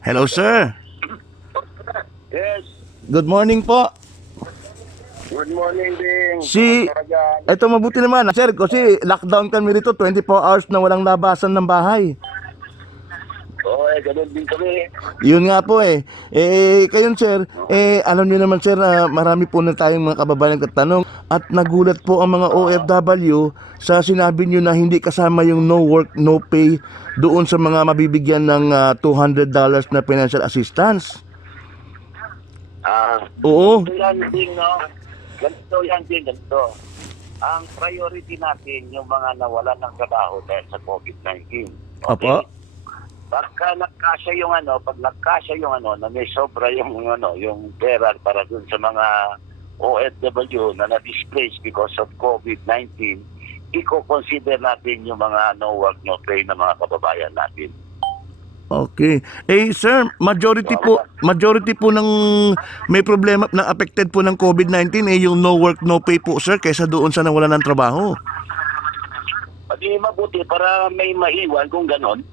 Hello, sir. Yes, Good morning po. good morning din. Ito mabuti naman, sir, kasi lockdown kami rito, 24 hours na walang labasan ng bahay. Oo, ganun din kami. Yun nga po eh. Kayon sir, alam niyo naman sir na marami po na tayong mga kababayan nagtatanong at nagulat po ang mga OFW sa sinabi niyo na hindi kasama yung no work, no pay doon sa mga mabibigyan ng $200 na financial assistance. Oo. Ganito yan din, no? Ganito. Ang priority natin, yung mga nawalan ng trabaho dahil sa COVID-19. Opo. Pag nagkasya yung na may sobra yung pera para dun sa mga OFW na na-displaced because of COVID-19, i-consider natin yung mga no work, no pay na mga kababayan natin. Okay. Sir, majority po ng may problema na affected po ng COVID-19 yung no work, no pay po sir kaysa doon sa nawalan ng trabaho. Pati mabuti para may maiwan kung ganon.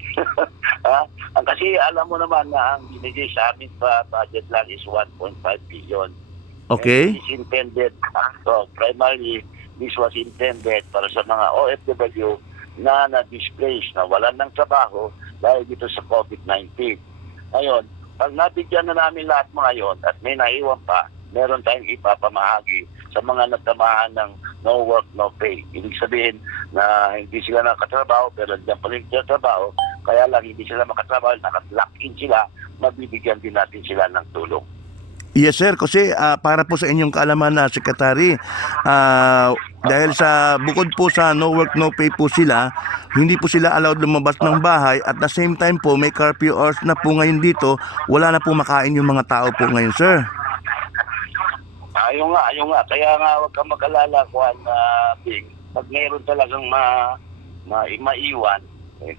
Kasi alam mo naman na ang binigay sa amin pa budget lang is 1.5 billion. Okay. And this is intended, primarily, this was intended para sa mga OFW na na-displaced, na walan ng trabaho dahil dito sa COVID-19. Ngayon, pag nabigyan na namin lahat mga yon at may naiwan pa, meron tayong ipapamahagi sa mga nagtamahan ng no work, no pay. Ibig sabihin na hindi sila nakatrabaho pero diyan pa rin sila trabaho, kaya lang hindi sila makatrabaho, naka-lock in sila, mabibigyan din natin sila ng tulong. Yes sir, kasi para po sa inyong kaalaman na Secretary, dahil sa bukod po sa no work no pay po sila, hindi po sila allowed lumabas ng bahay at the same time po may curfew hours na po ngayon dito, wala na po makain yung mga tao po ngayon sir. Ayun nga. Kaya nga huwag kang mag-alala Juan, Bing. Pag mayroon talagang maiwan,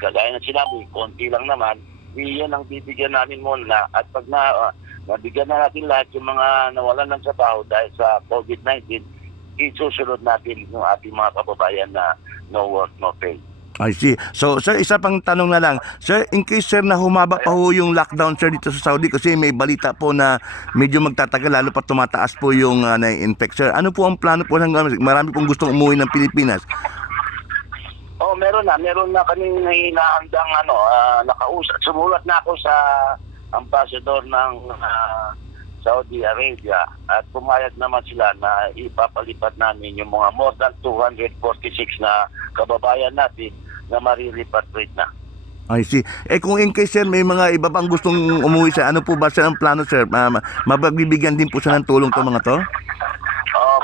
kagaya na sinabi, konti lang naman, yan ang bibigyan namin muna. At pag nabigyan na natin lahat yung mga nawalan ng trabaho dahil sa COVID-19, isusunod natin yung ating mga kababayan na no work, no pay. I see. So sir, isa pang tanong na lang. Sir, in case sir na humaba pa ho yung lockdown sir dito sa Saudi kasi may balita po na medyo magtatagal lalo pa tumataas po yung na-infect sir. Ano po ang plano po ng marami pong gustong umuwi ng Pilipinas? Meron na kaming hinahandang nakausap. Sumulat na ako sa ambassador ng Saudi Arabia at pumayag naman sila na ipapalipat namin yung mga more than 246 na kababayan natin na mariripatriate na. I see. Kung in case sir may mga iba pang gustong umuwi sir, ano po ba sir ang plano sir? Mapagbibigyan din po siya ng tulong to mga to?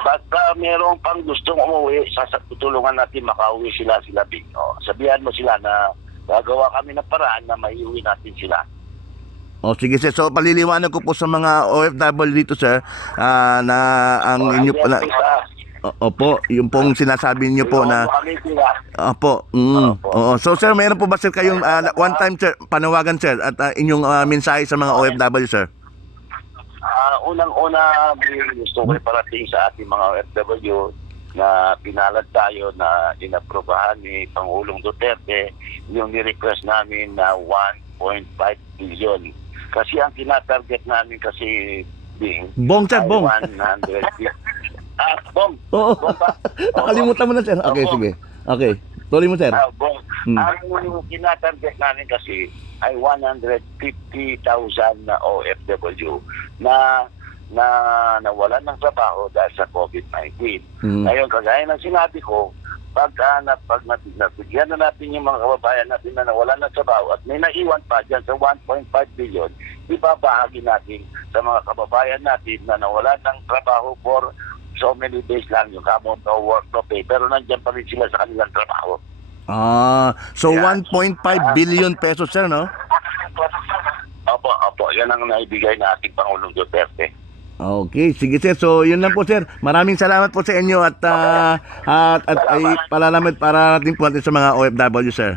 Basta merong pang gustong umuwi, tutulungan natin makauwi sila Bing. Sabihan mo sila na gagawa kami ng paraan na maiuwi natin sila. Sige sir. So paliliwanag ko po sa mga OFW dito sir na ang inyo pala. Opo, yung pong sinasabi niyo po na opo. Oo. So sir, meron po ba sir kayong one time sir panawagan sir at inyong mensahe sa mga OFW sir? Unang-una, gusto ko iparating sa ating mga OFW na pinalad tayo na inaprobahan ni Pangulong Duterte yung ni-request namin na 1.5 billion. Kasi ang tinatarget namin kasi Bong sir, bong. 150. Bong. Oo. Bong ba? Nakalimutan mo na sir. Okay, sige. Okay. Tuloy mo sir. Bong. Ang tinatarget namin kasi ay 150,000 na OFW na nawalan ng trabaho dahil sa COVID-19. Ngayon, kagaya ng sinabi ko, pag nabigyan na natin yung mga kababayan natin na nawalan ng trabaho at may naiwan pa dyan sa 1.5 billion, ibabahagi natin sa mga kababayan natin na nawalan ng trabaho for so many days lang yung kamon no work, no pay, pero nandiyan pa rin sila sa kanilang trabaho. So 1.5 billion pesos sir, no? Opo. Yan ang naibigay na ating Pangulong Duterte. Okay, sige sir. So yun lang po sir. Maraming salamat po sa inyo at ay palalamat para natin po natin sa mga OFW sir.